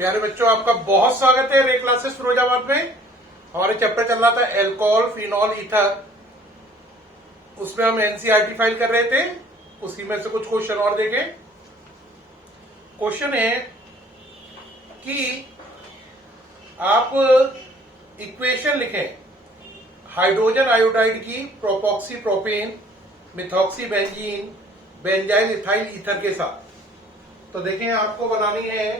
प्यारे बच्चों, आपका बहुत स्वागत है रे क्लासेस फिरोजाबाद में। हमारे चैप्टर चल रहा था एल्कोहल, फिनॉल, ईथर। उसमें हम एनसीईआरटी फाइल कर रहे थे। उसी में से कुछ क्वेश्चन और देखें। क्वेश्चन है कि आप इक्वेशन लिखें हाइड्रोजन आयोडाइड की propoxy propane, methoxy benzene, benzyl ethyl ether के साथ। तो देखें, आपको बनानी है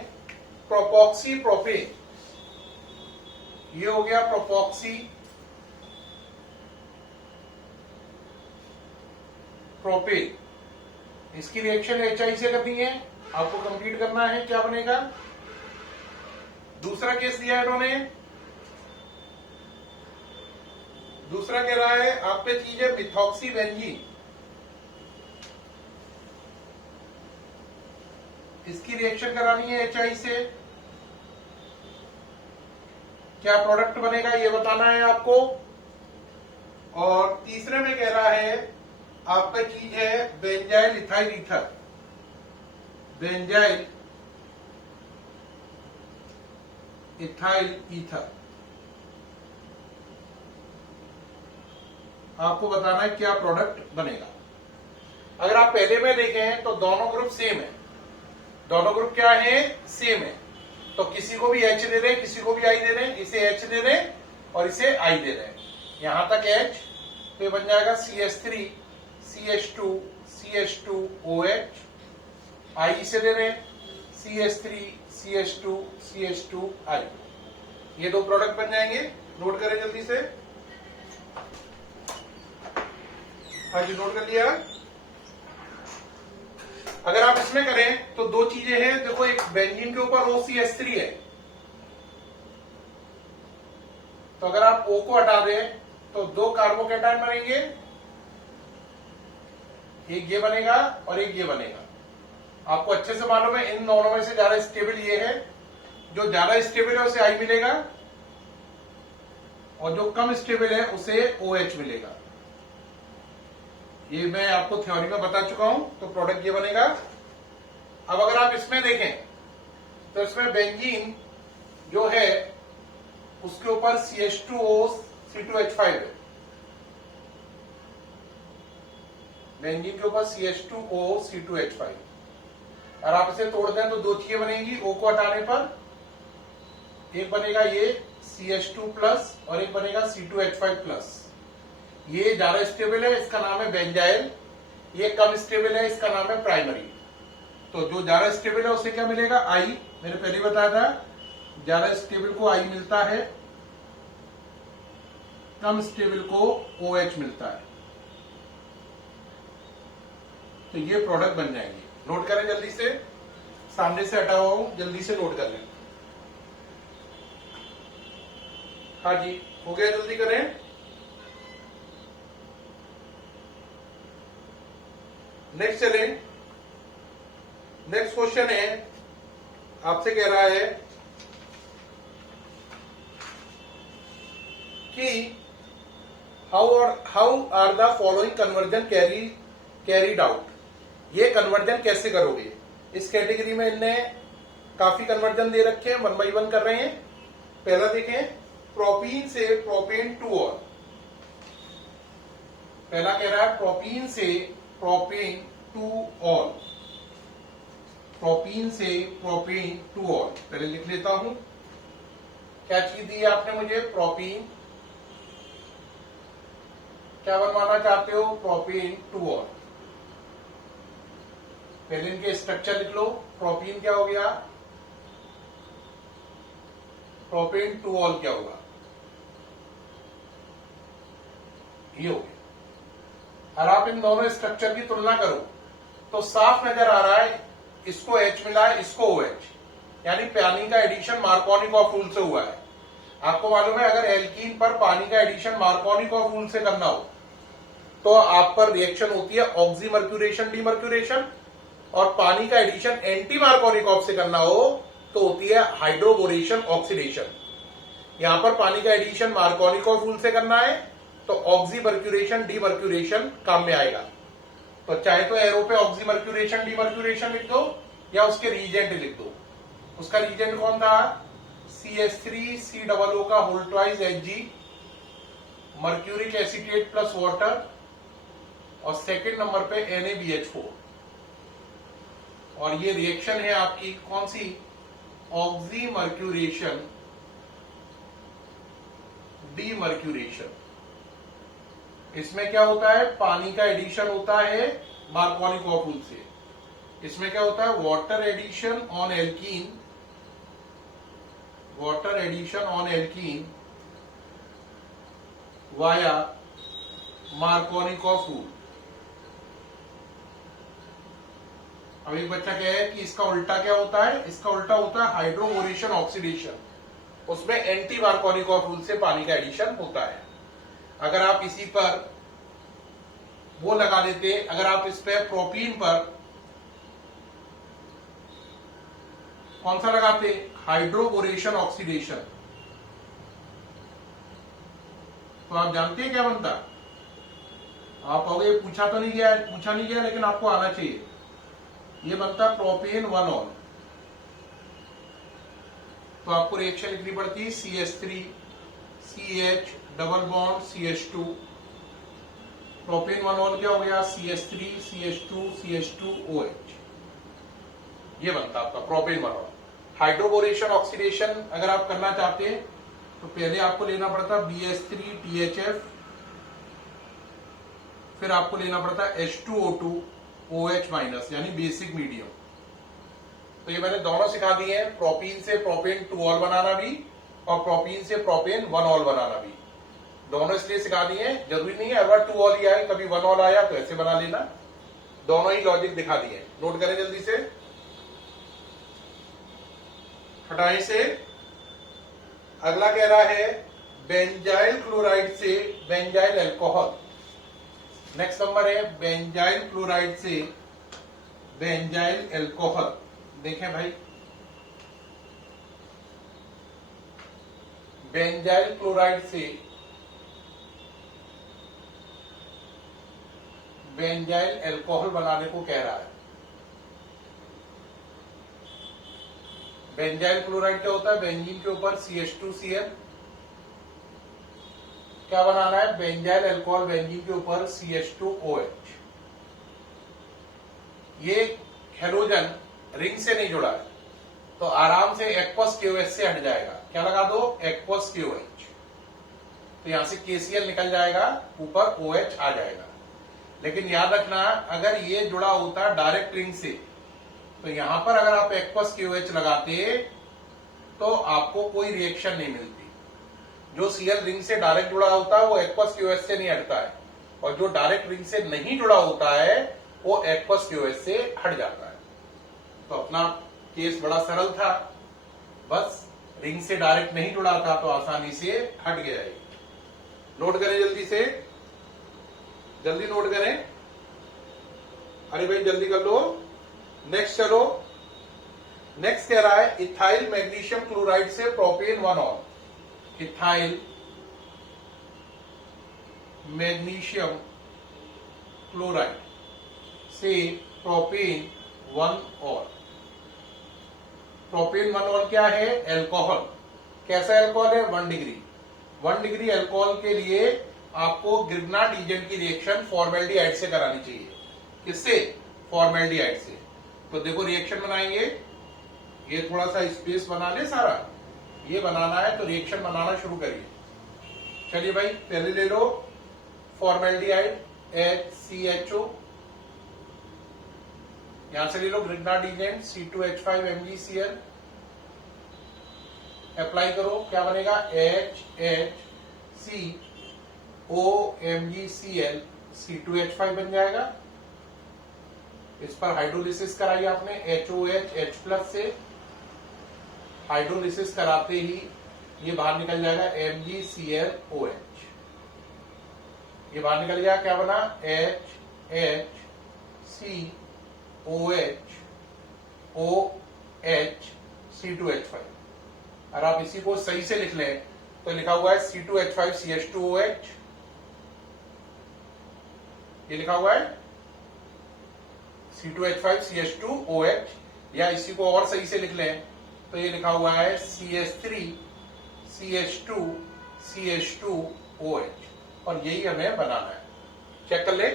प्रोपॉक्सी प्रोपेन। ये हो गया प्रोपॉक्सी प्रोपेन। इसकी रिएक्शन HI से करनी है, आपको कंप्लीट करना है। क्या बनेगा? दूसरा केस दिया है इन्होंने। दूसरा कह रहा है आप पे चीज है मिथॉक्सी बेंजीन। इसकी रिएक्शन करानी है HI से। क्या प्रोडक्ट बनेगा ये बताना है आपको। और तीसरे में कह रहा है आपका चीज है benzyl ethyl ether. Benzyl ethyl ether आपको बताना है क्या प्रोडक्ट बनेगा। अगर आप पहले में देखें तो दोनों ग्रुप सेम है। दोनों ग्रुप क्या है? सेम है। तो किसी को भी H दे दें, किसी को भी I दे दें। इसे H दे दें और इसे I दे दें। यहां तक H तो ये बन जाएगा CH3 CH2 CH2OH। I इसे दे दें CH3 CH2 CH2I। ये दो प्रोडक्ट बन जाएंगे। नोट करें जल्दी से। हाँ जी, नोट कर लिया। अगर आप इसमें करें तो दो चीजें हैं। देखो, एक बेंजीन के ऊपर OCH3 है, तो अगर आप O को हटा दें तो दो कार्बोकैटायन बनेंगे। एक ये बनेगा और एक ये बनेगा। आपको अच्छे से मालूम है इन दोनों में से ज्यादा स्टेबल ये है। जो ज्यादा स्टेबल है उसे I मिलेगा और जो कम स्टेबल है उसे OH मिलेगा। ये मैं आपको थ्योरी में बता चुका हूं। तो प्रोडक्ट ये बनेगा। अब अगर आप इसमें देखें तो इसमें बेंजीन जो है उसके ऊपर CH2O C2H5 है। बेंजीन के ऊपर CH2O C2H5। और आप इसे तोड़ दें तो दो चीजें बनेंगी। O को हटाने पर एक बनेगा ये CH2+ और एक बनेगा C2H5+। ये ज्यादा स्टेबल है, इसका नाम है बेंजाइल। ये कम स्टेबल है, इसका नाम है प्राइमरी। तो जो ज्यादा स्टेबल है उसे क्या मिलेगा? I। मैंने पहले बताया था ज्यादा स्टेबल को I मिलता है, कम स्टेबल को OH मिलता है। तो ये प्रोडक्ट बन जाएंगे। नोट करें जल्दी से। सामने से हटा हुआ हूं, जल्दी से नोट कर लें। हाँ जी, हो गया, जल्दी करें। नेक्स्ट चलें। नेक्स्ट क्वेश्चन है, आपसे कह रहा है कि how are the following conversion carried out. ये कन्वर्जन कैसे करोगे? इस कैटेगरी में इनने काफी कन्वर्जन दे रखे हैं, 1 by 1 कर रहे हैं। पहला देखें, प्रोपीन से प्रोपेन टू ऑल। पहला कह रहा है प्रोपीन से प्रोपेन टू ऑल। प्रोपीन से प्रोपेन टू ऑल। पहले लिख लेता हूं। क्या चीज दी है आपने मुझे? प्रोपीन। क्या बनवाना चाहते हो? Propane two all. पहले इनके स्ट्रक्चर लिख लो। प्रोपीन क्या हो गया? प्रोपेन टू ऑल क्या होगा? ये हो गया। और आप इन दोनों स्ट्रक्चर की तुलना करो तो साफ नजर आ रहा है इसको H मिला है, इसको OH। यानी पानी का एडिशन मार्कोनिकॉफ रूल से हुआ है। आपको मालूम है अगर एल्कीन पर पानी का एडिशन मार्कोनिकॉफ रूल से करना हो तो आप पर रिएक्शन होती है ऑक्सीमर्क्यूरेशन डीमर्क्यूरेशन। और पानी का एडिशन एंटी मार्कोनिकॉफ से करना हो तो होती है हाइड्रोबोरेशन ऑक्सीडेशन। यहां पर पानी का एडिशन मार्कोनिकॉफ रूल से करना है तो ऑक्सीमर्क्यूरेशन डीमर्क्यूरेशन काम में आएगा। तो चाहे तो एरो पे ऑक्सीमर्क्यूरेशन डीमर्क्यूरेशन लिख दो या उसके रीजेंट लिख दो। उसका रीजेंट कौन था? CH3COO का whole twice Hg, mercuric acetate plus water, और सेकंड नंबर पे NaBH4। और ये रिएक्शन है आपकी कौन सी? Oxymercuration demercuration. इसमें क्या होता है? पानी का एडिशन होता है मार्कोनिक रूल से। इसमें क्या होता है? Water addition on alkene, water addition on alkene via Markovnikov rule. अब एक बच्चा कहे कि इसका उल्टा क्या होता है? इसका उल्टा होता है हाइड्रोबोरेशन ऑक्सीडेशन। उसमें एंटी मार्कोनिकॉफ रूल से पानी का एडिशन होता है। अगर आप इसी पर वो लगा देते, अगर आप इस पे प्रोपीन पर कौन सा लगाते? हाइड्रोबोरेशन ऑक्सीडेशन, तो आप जानते हैं क्या बनता? आप कहोगे पूछा नहीं गया लेकिन आपको आना चाहिए। ये बनता प्रोपेन 1ऑल। तो आपको रिएक्शन लिखनी पड़ती CH3 CH double bond CH2। Propane 1ऑल क्या हो गया? CH3 CH2 CH2OH। ये बनता आपका प्रोपेन 1ऑल। हाइड्रोबोरेशन ऑक्सीडेशन अगर आप करना चाहते हैं तो पहले आपको लेना पड़ता BH3 THF, फिर आपको लेना पड़ता H2O2 OH माइनस, यानी बेसिक मीडियम। तो ये मैंने दोनों सिखा दिए हैं, प्रोपीन से प्रोपेन 2ऑल बनाना भी और प्रोपीन से प्रोपेन 1ऑल बनाना भी। दोनों इसलिए सिखा दिए हैं, जरूरी नहीं है हर बार 2ऑल ही आए, कभी 1ऑल आया तो ऐसे बना लेना। दोनों ही लॉजिक दिखा दिए, नोट करें जल्दी से। हटाए से अगला कह रहा है बेंजाइल क्लोराइड से बेंजाइल अल्कोहल। नेक्स्ट नंबर है बेंजाइल क्लोराइड से बेंजाइल अल्कोहल। देखें भाई, बेंजाइल क्लोराइड से बेंजाइल अल्कोहल बनाने को कह रहा है। बेंजाइल क्लोराइड क्या होता है? बेंजीन के ऊपर CH2Cl। क्या बनाना है? बेंजाइल अल्कोहल बेंजीन के ऊपर CH2OH। ये हेलोजन रिंग से नहीं जुड़ा है तो आराम से एक्वस KOH से हट जाएगा। क्या लगा दो? Aqueous KOH। तो यहां से KCl निकल जाएगा, ऊपर OH आ जाएगा। लेकिन याद रखना, अगर ये जुड़ा होता डायरेक्ट रिंग से तो यहां पर अगर आप एक्वस KOH लगाते तो आपको कोई रिएक्शन नहीं मिलती। जो Cl रिंग से डायरेक्ट जुड़ा होता है वो एक्वस KOH से नहीं हटता है, और जो डायरेक्ट रिंग से नहीं जुड़ा होता है वो एक्वस KOH से हट जाता है। तो अपना केस बड़ा सरल था, बस रिंग से डायरेक्ट नहीं जुड़ा था तो आसानी से हट गया है। नोट करें जल्दी से, जल्दी नोट करें। अरे भाई जल्दी कर लो। नेक्स्ट चलो, नेक्स्ट कह रहा है इथाइल मैग्नीशियम क्लोराइड से प्रोपेन 1ऑल। इथाइल मैग्नीशियम क्लोराइड से प्रोपेन 1ऑल। प्रोपेन 1ऑल क्या है? अल्कोहल। कैसा अल्कोहल है? 1 डिग्री। 1 डिग्री अल्कोहल के लिए आपको ग्रिग्नार्ड एजेंट की रिएक्शन फॉर्मेल्डिहाइड से करानी चाहिए। किससे? फॉर्मेल्डिहाइड से। तो देखो रिएक्शन बनाएंगे, ये थोड़ा सा स्पेस बना ले सारा, ये बनाना है तो रिएक्शन बनाना शुरू करिए। चलिए भाई, पहले ले लो फॉर्मेल्डिहाइड HCHO, यहां से ले लो ग्रिग्नार्ड एजेंट C2H5MgCl, अप्लाई करो, क्या बनेगा? HHCOMgCl C2H5 बन जाएगा। इस पर हाइड्रोलिसिस कराई आपने HOH H+ से, हाइड्रोलिसिस कराते ही ये बाहर निकल जाएगा MgClOH। ये बाहर निकल गया, क्या बना? HHCOH C2H5। और आप इसी को सही से लिख लें तो लिखा हुआ है C2H5CH2OH, ये लिखा हुआ है C2H5CH2OH, या इसी को और सही से लिख लें तो ये लिखा हुआ है CH3 CH2 CH2OH, और यही हमें बनाना है। चेक कर ले,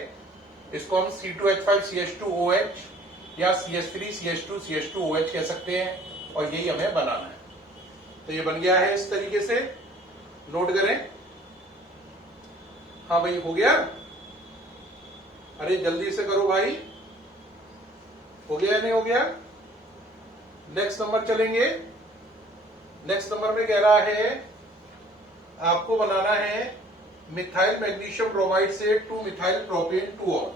इसको हम C2H5 CH2OH या CH3 CH2 CH2OH कह सकते हैं, और यही हमें बनाना है। तो ये बन गया है इस तरीके से, नोट करें। हाँ भाई, हो गया? अरे जल्दी से करो भाई, हो गया नहीं हो गया? नेक्स्ट नंबर चलेंगे। नेक्स्ट नंबर में कह रहा है आपको बनाना है मिथाइल मैग्नीशियम ब्रोमाइड से 2 मिथाइल प्रोपेन 2ऑल।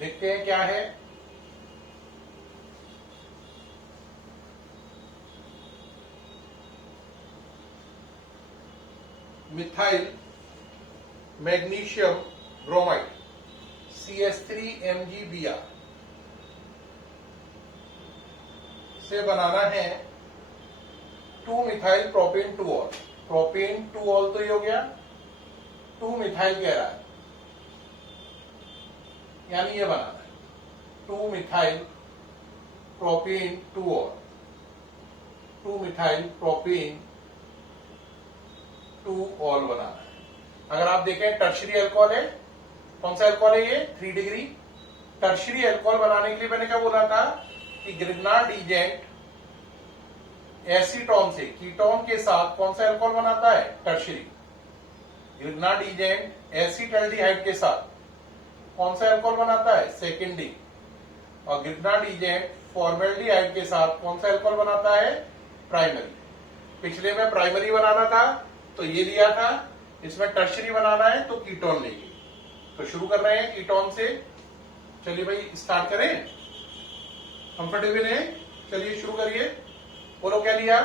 देखते हैं क्या है। मिथाइल मैग्नीशियम ब्रोमाइड CH3MgBr से बनाना है 2 मिथाइल प्रोपेन 2ऑल। प्रोपेन 2ऑल तो ये हो गया, 2 मिथाइल कह रहा है, यानी ये बनाना है 2 मिथाइल प्रोपेन 2ऑल, 2 मिथाइल प्रोपेन 2ऑल बनाना है। अगर आप देखें टर्शरी अल्कोहल है, कौन सा अल्कोहल है ये? 3 डिग्री। टर्शरी अल्कोहल बनाने के लिए मैंने क्या बोला था कि ग्रिग्नार्ड एजेंट एसीटोन से कीटोन के साथ कौन सा अल्कोहल बनाता है? टर्शरी। ग्रिग्नार्ड एजेंट एसीटल्डिहाइड के साथ कौन सा अल्कोहल बनाता है? सेकेंडरी। और ग्रिग्नार्ड एजेंट फॉर्मेल्डिहाइड के साथ कौन सा अल्कोहल बनाता है? प्राइमरी। पिछले में प्राइमरी बनाना था तो ये दिया था, इसमें टर्शरी बनाना है तो कीटोन लेंगे। तो शुरू कर रहे हैं कीटोन से। चलिए भाई स्टार्ट करें, कंफर्टेबल है? चलिए शुरू करिए। बोलो क्या लिया?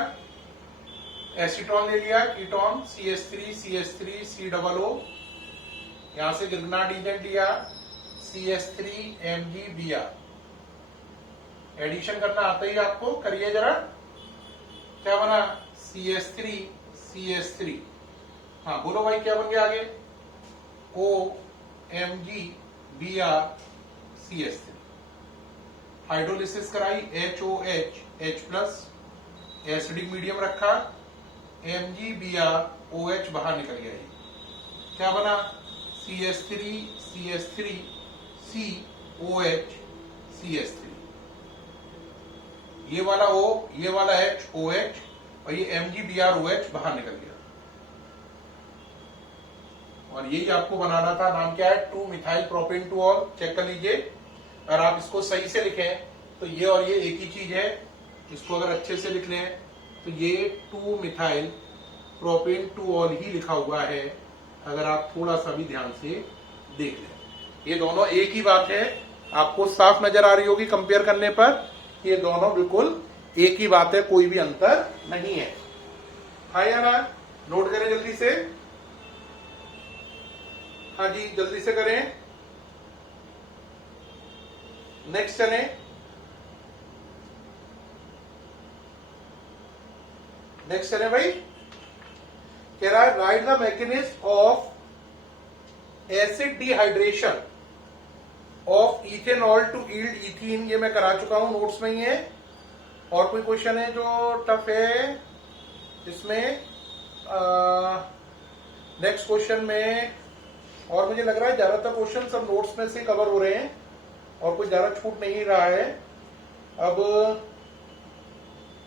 एसीटोन ले लिया, कीटोन CH3 CH3 COO, यहां से ग्रिग्नार्ड एजेंट लिया CH3MgBr। एडिशन करना आता ही आपको, करिए जरा। क्या बना? CH3 CH3। हाँ बोलो भाई क्या बन गया आगे? OMgBr CH3। हाइड्रोलिसिस कराई, HOH H+, एसिडिक मीडियम रखा, MgBrOH बाहर निकल गया। ये क्या बना? CH3 CH3 COH CH3। ये वाला O, ये वाला H OH, और ये MgBrOH बाहर निकल गया। और यही आपको बनाना था। नाम क्या है? 2 मिथाइल प्रोपेन 2ऑल। चेक कर लीजिए, अगर आप इसको सही से लिखें तो ये और ये एक ही चीज है। इसको अगर अच्छे से लिख लें तो ये 2 मिथाइल प्रोपेन 2ऑल ही लिखा हुआ है, अगर आप थोड़ा सा भी ध्यान से देख लें। ये दोनों एक ही बात है, आपको साफ नजर आ रही होगी कंपेयर करने पर। ये दोनों बिल्कुल एक ही बात है, कोई भी अंतर नहीं है। हाँ या ना? नोट करें जल्दी से। हाँ जी जल्दी से करें। नेक्स्ट चलें। नेक्स्ट चलें भाई। कह रहा है write the mechanism of acid dehydration of ethanol to yield ethene. ये मैं करा चुका हूं, नोट्स में ही है। और कोई क्वेश्चन है जो टफ है इसमें? नेक्स्ट क्वेश्चन में, और मुझे लग रहा है ज्यादातर क्वेश्चन सब नोट्स में से कवर हो रहे हैं और कुछ ज्यादा छूट नहीं रहा है। अब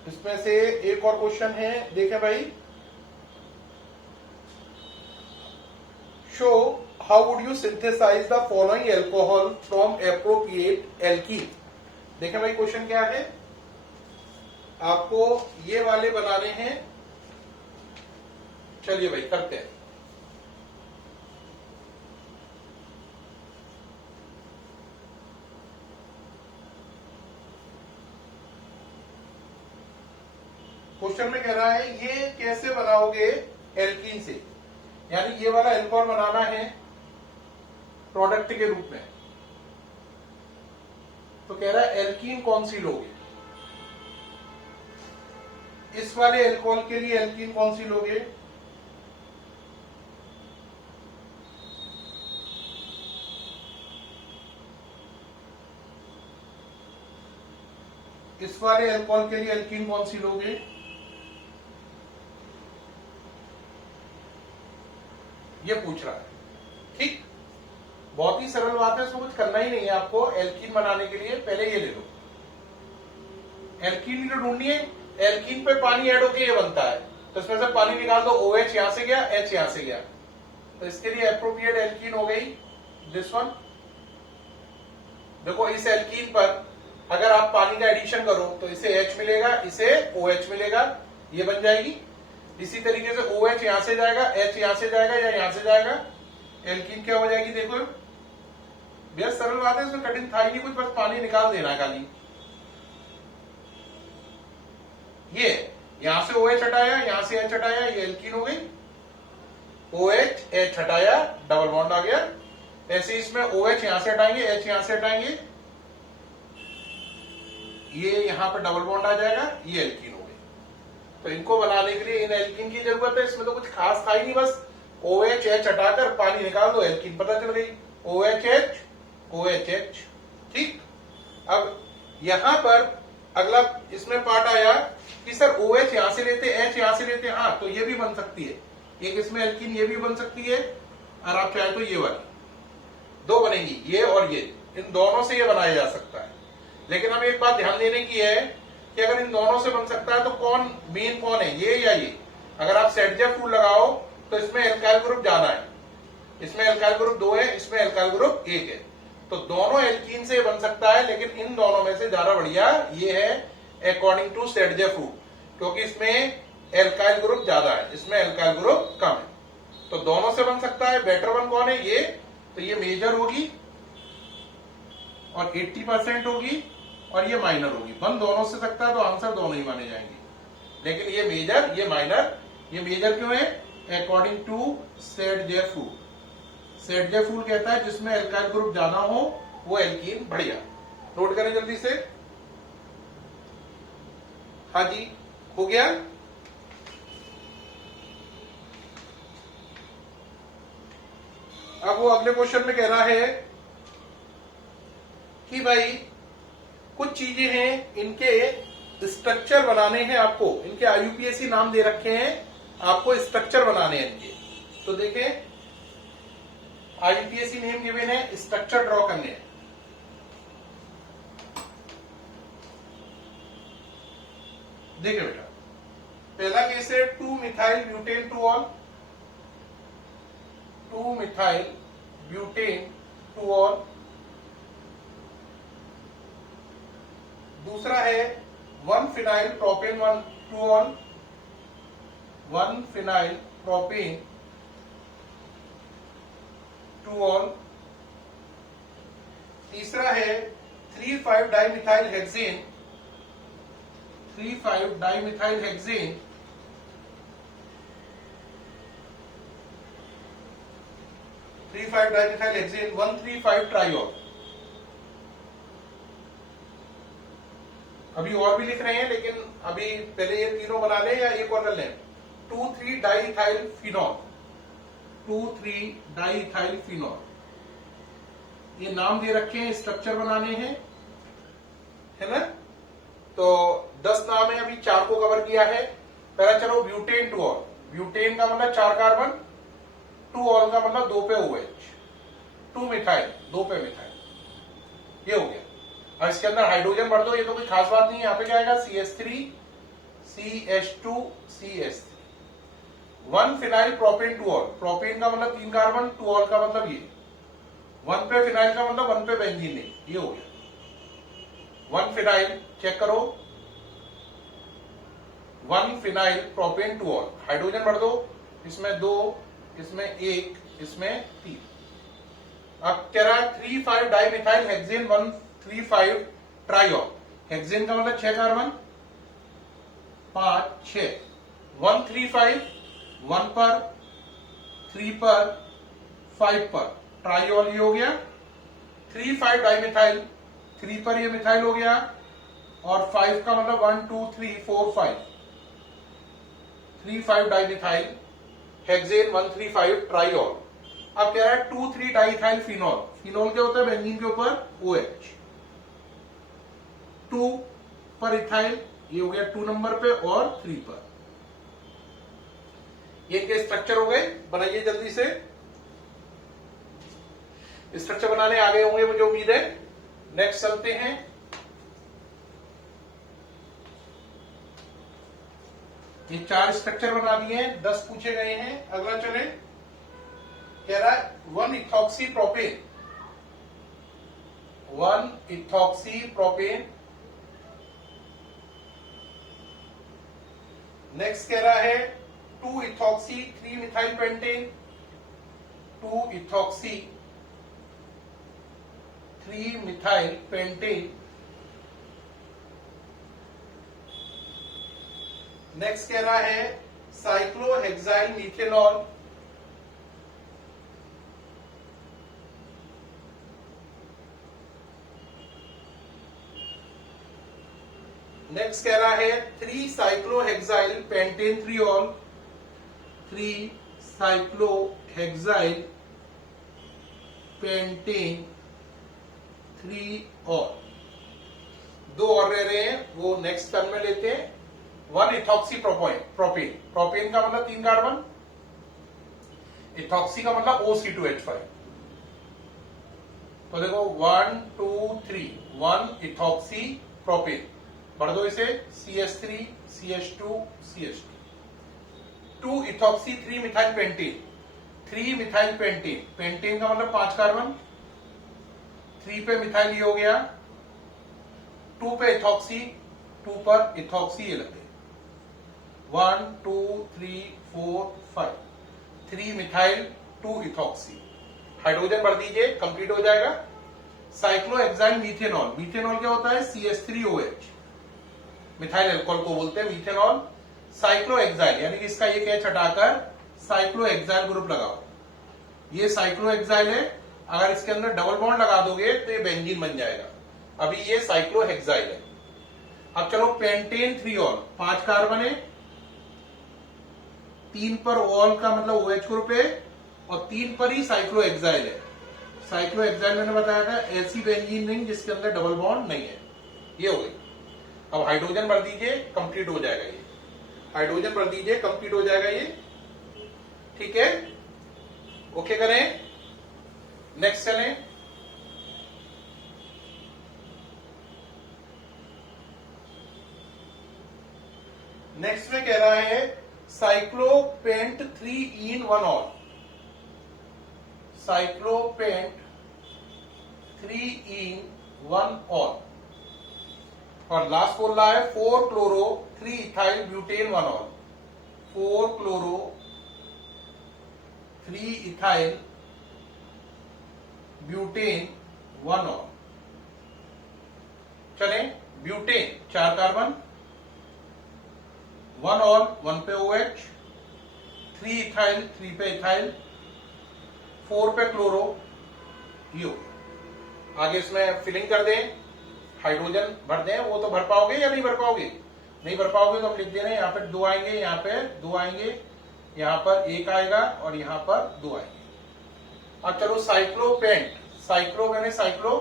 इसमें से एक और क्वेश्चन है, देखें भाई। Show how would you synthesise the following alcohol from appropriate alkene. देखें भाई क्वेश्चन क्या है, आपको ये वाले बनाने हैं। चलिए भाई करते हैं। क्वेश्चन में कह रहा है ये कैसे बनाओगे एल्कीन से, यानी ये वाला एल्कोहल बनाना है प्रोडक्ट के रूप में। तो कह रहा है एल्कीन कौन सी लोगे, इस वाले एल्कोहल के लिए एल्कीन कौन सी लोगे? इस वाले एल्कोहल के लिए एल्कीन कौन सी लोगे? ये पूछ रहा है। ठीक, बहुत ही सरल बात है, इसमें कुछ करना ही नहीं है आपको। एल्कीन बनाने के लिए पहले ये ले लो, एल्कीन जो ढूंढनी है, एल्कीन पे पानी ऐड होके ये बनता है, तो इसमें से पानी निकाल दो, OH यहां से गया, H यहां से गया, तो इसके लिए एप्रोप्रिएट एल्कीन हो गई दिस वन। देखो इस एल्कीन पर अगर आप पानी का एडिशन करो तो इसे H मिलेगा, इसे OH मिलेगा, ये बन जाएगी। इसी तरीके से OH यहां से जाएगा, H यहां से जाएगा या यहां से जाएगा, एल्कीन क्या हो जाएगी? देखो बेहद सरल बात है, इसमें कठिन था ही नहीं कुछ, बस पानी निकाल देना है खाली। ये यहां से OH हटाया, यहां से H हटाया, ये एल्कीन हो गई। OH H हटाया, डबल बॉन्ड आ गया। ऐसे इसमें OH यहां से हटाएंगे, H यहां से हटाएंगे, ये यहां पर डबल बॉन्ड आ जाएगा, ये एल्कीन हो गई। तो इनको बनाने के लिए इन एल्कीन की जरूरत है, इसमें तो कुछ खास था ही नहीं, बस OH H हटाकर पानी निकाल दो, एल्कीन पता चल गई, OH H OH H। ठीक, अब यहां पर अगला इसमें पार्ट आया कि सर OH यहां से लेते, H यहां से लेते, हाँ तो ये भी बन सकती है, एक इसमें एल्कीन ये भी बन सकती है, और आप चाहे तो ये वाली दो बनेगी, ये और ये, इन दोनों से ये बनाया जा सकता है। लेकिन अब एक बात ध्यान देने की है कि अगर इन दोनों से बन सकता है तो कौन मेन कौन है, ये या ये? अगर आप सेटजेफ लगाओ तो इसमें एल्काइल ग्रुप ज्यादा है, इसमें एल्काइल ग्रुप 2 है, इसमें एल्काइल ग्रुप 1 है, तो दोनों एल्कीन से बन सकता है, लेकिन इन दोनों में से ज्यादा बढ़िया ये है अकॉर्डिंग टू सेटजेफ, क्योंकि इसमें एल्काइल ग्रुप ज्यादा है, इसमें एल्काइल ग्रुप कम है, तो दोनों से बन सकता है। बेटर वन कौन है? ये, तो ये मेजर होगी और 80% होगी, और ये माइनर होगी। बन दोनों से सकता है तो आंसर दोनों ही माने जाएंगे, लेकिन ये मेजर ये माइनर। ये मेजर क्यों है? According to सेटजेफ। सेटजेफ कहता है जिसमें एल्काइल ग्रुप ज्यादा हो वो एल्कीन बढ़िया। नोट करें जल्दी से। हाँ जी, हो गया। अब वो अगले क्वेश्चन में कह रहा है कि भाई कुछ चीजें हैं, इनके स्ट्रक्चर बनाने हैं आपको, इनके IUPAC नाम दे रखे हैं, आपको स्ट्रक्चर बनाने हैं इनके। तो देखें IUPAC नेम गिवन है, स्ट्रक्चर ड्रॉ करने हैं। देखिए बेटा, पहला केस है 2 methyl butane two ol, 2 methyl butane two ol. दूसरा है 1 phenyl propane 1 two ol, 1 phenyl propane two ol. तीसरा है 3,5 dimethyl hexane, 3,5 dimethyl hexane 3,5 dimethyl hexane 1,3,5 triol. अभी और भी लिख रहे हैं, लेकिन अभी पहले ये तीनों बना लें या एक और कर लें। 2,3 डाइइथाइल फिनॉल, 2,3 डाइइथाइल फिनॉल। ये नाम दे रखे हैं, स्ट्रक्चर बनाने हैं, है ना। तो 10 नाम है, अभी 4 को कवर किया है। पहला चलो ब्यूटेन टू ऑल। ब्यूटेन का मतलब 4 कार्बन, टू ऑल का मतलब 2 पे OH, 2 मिथाइल 2 पे मिथाइल, ये हो गया। अब इसके अंदर हाइड्रोजन भर दो, ये तो कोई खास बात नहीं है। यहाँ पे क्या आएगा? CH3 CH2 CH3। 1 phenyl propane two all, propane का मतलब 3 कार्बन, टू ऑल का मतलब ये, 1 पे फिनाइल का मतलब 1 पे बेंजीन नहीं, ये हो गया। 1 फिनाइल चेक करो, 1 phenyl propane two all, hydrogen भर दो, इसमें 2, इसमें 1, इसमें 3। अब कह रहा है 3,5 डाइमिथाइल हेक्सेन 1,3,5 ट्राइऑल। हेक्सेन का मतलब 6 कार्बन, 5 6, 1,3,5 1 पर, 3 पर, 5 पर, ट्राइऑल ये हो गया। 3,5 डाइमिथाइल, 3 पर ये मिथाइल हो गया, और 5 का मतलब 1 2 3 4 5, 3,5 डाइमिथाइल हेक्सेन 1,3,5 ट्राइऑल। अब कह रहा है 2,3 डाइइथाइल फिनॉल। फिनॉल क्या होता है? बेंजीन के ऊपर OH। 2 पर इथाइल, ये हो गया 2 नंबर पे और 3 पर। ये इनके स्ट्रक्चर हो गए। बनाइए जल्दी से। स्ट्रक्चर बनाने आ गए होंगे मुझे उम्मीद है। नेक्स्ट चलते हैं। ये 4 स्ट्रक्चर बना दिए हैं, 10 पूछे गए हैं। अगला चले, कह रहा है 1 ethoxy propane, 1 ethoxy propane. Next कह रहा है 2 ethoxy 3 methyl pentane, 2 ethoxy 3 methyl pentane. Next कह रहा है साइक्लोहेक्साइल मीथेनॉल, नेक्स्ट कह रहा है 3 साइक्लोहेक्साइल पेंटेनथ्रियोल, 3 साइक्लोहेक्साइल पेंटेन 3 और 2 और रह रहे हैं, वो नेक्स्ट टर्म में लेते हैं। 1 इथॉक्सी प्रोपेन, प्रोपेन का मतलब 3 कार्बन, इथॉक्सी का मतलब OC2H5। तो देखो 1 2 3, 1 इथॉक्सी प्रोपेन, बढ़ दो इसे, CH3 CH2 CH2। 2 ethoxy 3 methyl pentane, 3 methyl pentane, pentane का मतलब 5 कार्बन, 3 पे मिथाइल ये हो गया, 2 पे इथॉक्सी, 2 पर इथॉक्सी ये लगे। 1 2 3 4 5, 3 मिथाइल 2 इथॉक्सी। हाइड्रोजन भर दीजिए, कंप्लीट हो जाएगा। साइक्लोहेक्साइल मीथेनॉल, मीथेनॉल क्या होता है? CH3OH, मिथाइल अल्कोहल को बोलते हैं मीथेनॉल। साइक्लोहेक्साइल यानी कि इसका एक एच हटाकर साइक्लोहेक्साइल ग्रुप लगाओ, ये साइक्लोहेक्साइल है। अगर इसके अंदर डबल बॉन्ड लगा दोगे तो ये बेंजीन बन जाएगा। अभी ये साइक्लोहेक्साइल है। अब चलो पेंटेनथ्रियोल, 5 कार्बन है, 3 पर ओल का मतलब OH ग्रुप है और 3 पर ही साइक्लोहेक्साइल है। साइक्लोहेक्साइल मैंने बताया था ऐसी बेंजीन नहीं जिसके अंदर डबल बॉन्ड नहीं है। ये हो गई। अब हाइड्रोजन भर दीजिए, कंप्लीट हो जाएगा ये। हाइड्रोजन भर दीजिए, कंप्लीट हो जाएगा ये। ठीक है, ओके करें। नेक्स्ट चलें। नेक्स्ट में कह रहा है साइक्लोपेंट 3 in 1 ऑल, साइक्लोपेंट 3 in 1 ऑल। और लास्ट बोल रहा है 4 chloro 3 ethyl butane 1 all, 4 chloro 3 ethyl butane 1 all. चले, ब्यूटेन 4 कार्बन, 1 ऑल, 1 पे OH, 3 इथाइल, 3 पे इथाइल, 4 पे क्लोरो, ये हो गया। आगे इसमें फिलिंग कर दें, हाइड्रोजन भर दें। वो तो भर पाओगे या नहीं भर पाओगे? नहीं भर पाओगे तो हम लिख दे रहे हैं, यहाँ पे 2 आएंगे, यहाँ पे 2 आएंगे, यहाँ पर 1 आएगा और यहाँ पर 2 आएंगे। अब चलो साइक्लोपेंट, साइक्लो मैंने साइक्लो,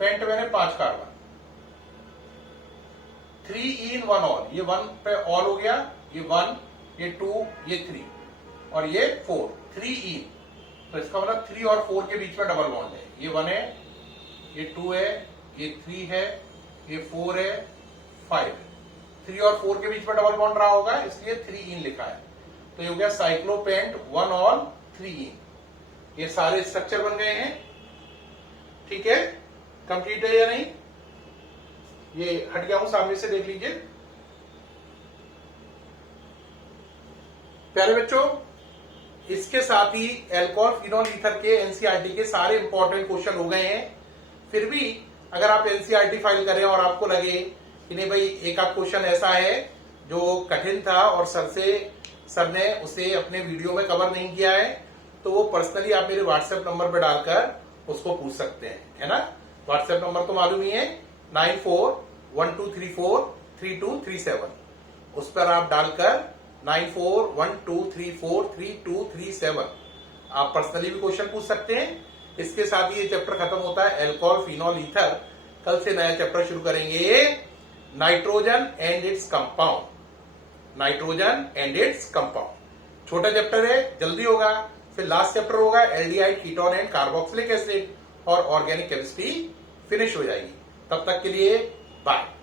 पेंट मैंने 5 कार्बन, 3 in 1 ऑल, ये 1 पे ऑल हो गया, ये 1, ये 2, ये 3 और ये 4, 3 in। तो इसका मतलब 3 और 4 के बीच में डबल बॉन्ड है। ये 1 है, ये 2 है, ये 3 है, ये 4 है, 5 है। 3 और 4 के बीच में डबल बॉन्ड रहा होगा, इसलिए 3 in लिखा है। तो ये हो गया साइक्लोपेंट 1 ऑल 3 in। ये सारे स्ट्रक्चर बन गए हैं। ठीक है, कंप्लीट है या नहीं? ये हट गया हूं, सामने से देख लीजिए। प्यारे बच्चों, इसके साथ ही अल्कोहल फिनोल ईथर के एनसीईआरटी के सारे इंपॉर्टेंट क्वेश्चन हो गए हैं। फिर भी अगर आप एनसीईआरटी फाइल करें और आपको लगे कि नहीं भाई एक आध क्वेश्चन ऐसा है जो कठिन था और सर ने उसे अपने वीडियो में कवर नहीं किया है, तो वो पर्सनली आप मेरे व्हाट्सएप नंबर पर डालकर उसको पूछ सकते हैं, है ना। व्हाट्सएप नंबर तो मालूम ही है, 9412343237। उस पर आप डालकर 9412343237 आप पर्सनली भी क्वेश्चन पूछ सकते हैं। इसके साथ ही ये चैप्टर खत्म होता है अल्कोहल फिनोल ईथर। कल से नया चैप्टर शुरू करेंगे nitrogen and its compound, nitrogen and its compound. छोटा चैप्टर है, जल्दी होगा। फिर लास्ट चैप्टर होगा aldehyde, ketone and carboxylic acid, और ऑर्गेनिक केमिस्ट्री फिनिश हो जाएगी। तब तक के लिए बाय।